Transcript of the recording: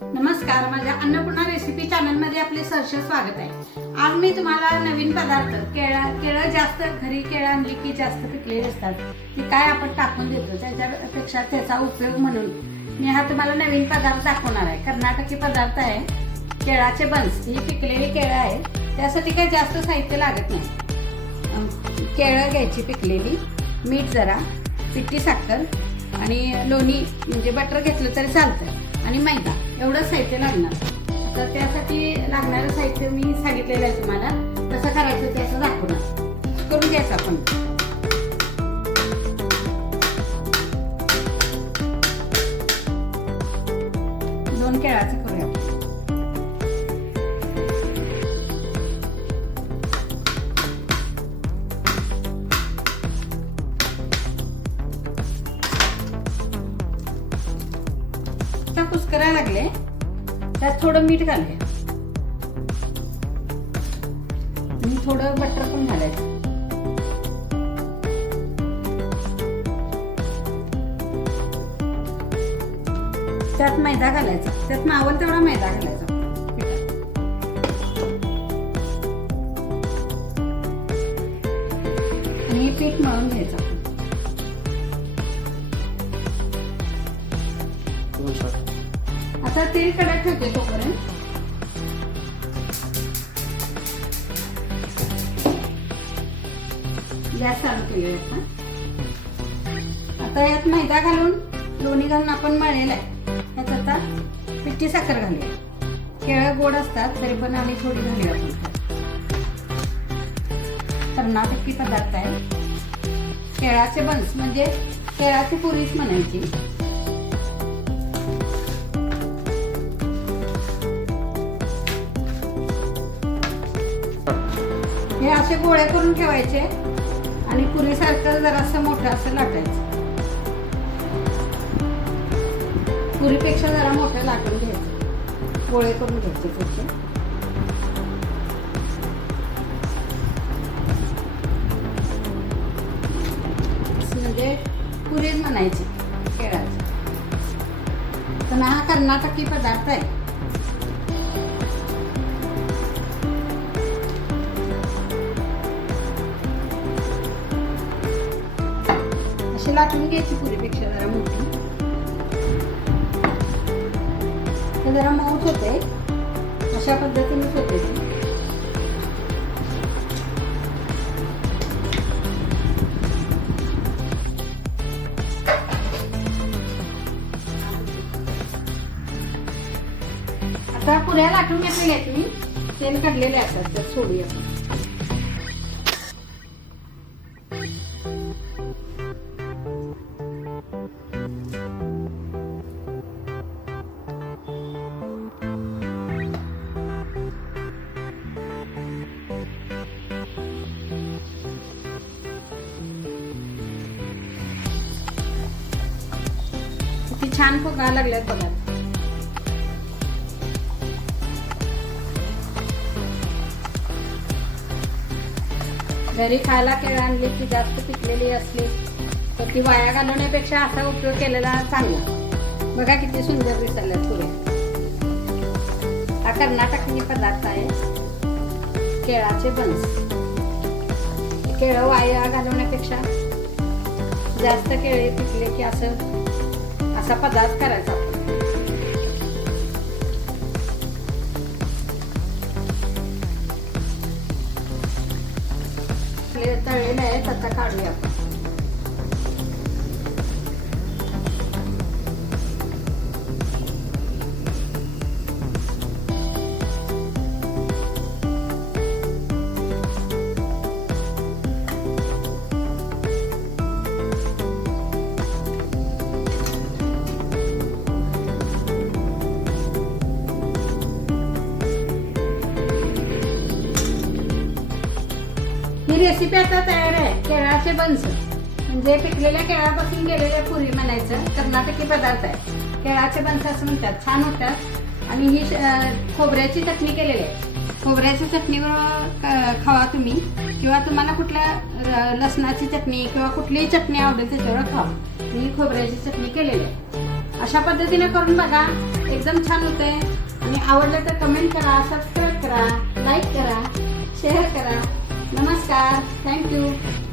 नमस्कार माझ्या अन्नपूर्णा रेसिपी चॅनलमध्ये आपले सहर्ष स्वागत आहे. आज मी तुम्हाला नवीन पदार्थ केळा केळं जास्त घरी केळं आणली की जास्त पिकलेली असतात ती काय आपण टाकून देतो त्याच्यापेक्षा त्याचा उपयोग म्हणून. मी हा तुम्हाला नवीन पदार्थ दाखवणार आहे. कर्नाटकी पदार्थ आहे केळाचे बन्स. ही पिकलेली केळं आहे. त्यासाठी काही जास्त साहित्य लागत नाही. केळं घ्यायची पिकलेली मीठ जरा पिठी साखर आणि लोणी म्हणजे बटर घेतलं तरी चालतं आणि मैदा एवढं साहित्य लागणार. तर त्यासाठी लागणारं साहित्य मी सांगितलेलं आहे तुम्हाला. कसं करायचं त्याचं दाखवणार. करून घ्यायचं आपण. आता कुस्करायला लागले. त्यात थोडं मीठ घालूया. आणि थोडं बटर पण घालायचं. त्यात मैदा घालायचा. त्यात मावल तेवढा मैदा घालायचा. आणि हे पीठ मळून घ्यायचं आता तेल कडक ठेवते तोपर्यंत. गॅस चालू केली आता. आता यात मैदा घालून लोणी घालून आपण मळलेला आहे. यात आता पिठी साखर घालूया. केळं गोड असतात तरी पण आम्ही थोडी घालूया आपण. कर्नाटकी पदार्थ आहे. केळाचे बन्स म्हणजे केळाची पुरीच म्हणायची. असे गोळे करून ठेवायचे आणि पुरीसारखं जरासं मोठं असं लाटायचं. पुरीपेक्षा जरा मोठं लाटून घ्यायचं. गोळे करून घ्यायचे त्याचे म्हणजे पुरीच म्हणायची केळाची पण हा कर्नाटकी पदार्थ आहे. लाटून घ्यायची पुरीपेक्षा जरा मोठी. जरा मऊच होते अशा पद्धतीनेच होते आता पुऱ्या लाटून घेतलेल्या आहेत मी. तेल काढलेले असतात तर सोडूया छान फुगा लागल्यात बघा. घरी खायला केळ आणली की जास्त पिकलेली असली तर ती वाया घालवण्यापेक्षा असा उपयोग केलेला चांगला. बघा किती सुंदर दिसायला पुऱ्या हा कर्नाटकी पदार्थ आहे. केळाचे बन्स. केळं वाया घालवण्यापेक्षा जास्त केळे पिकले की असं असा पदार्थ करायचा आपण. आपले तळलेले आहेत आता काढूया आपण ही रेसिपी आता तयार आहे. केळाचे बन्स. म्हणजे पिकलेल्या केळापासून गेलेल्या पुरी म्हणायचं. कर्नाटकी पदार्थ आहे. केळाचे बन्स असं म्हणतात. छान होतात. आणि ही खोबऱ्याची चटणी केलेली आहे. खोबऱ्याच्या चटणीवर खावा तुम्ही. किंवा तुम्हाला कुठल्या लसणाची चटणी किंवा कुठलीही चटणी आवडेल त्याच्यावर खावा. मी खोबऱ्याची चटणी केलेली आहे. अशा पद्धतीने करून बघा. एकदम छान होते आणि आवडलं तर कमेंट करा सबस्क्राईब करा. लाईक करा शेअर करा नमस्कार थँक्यू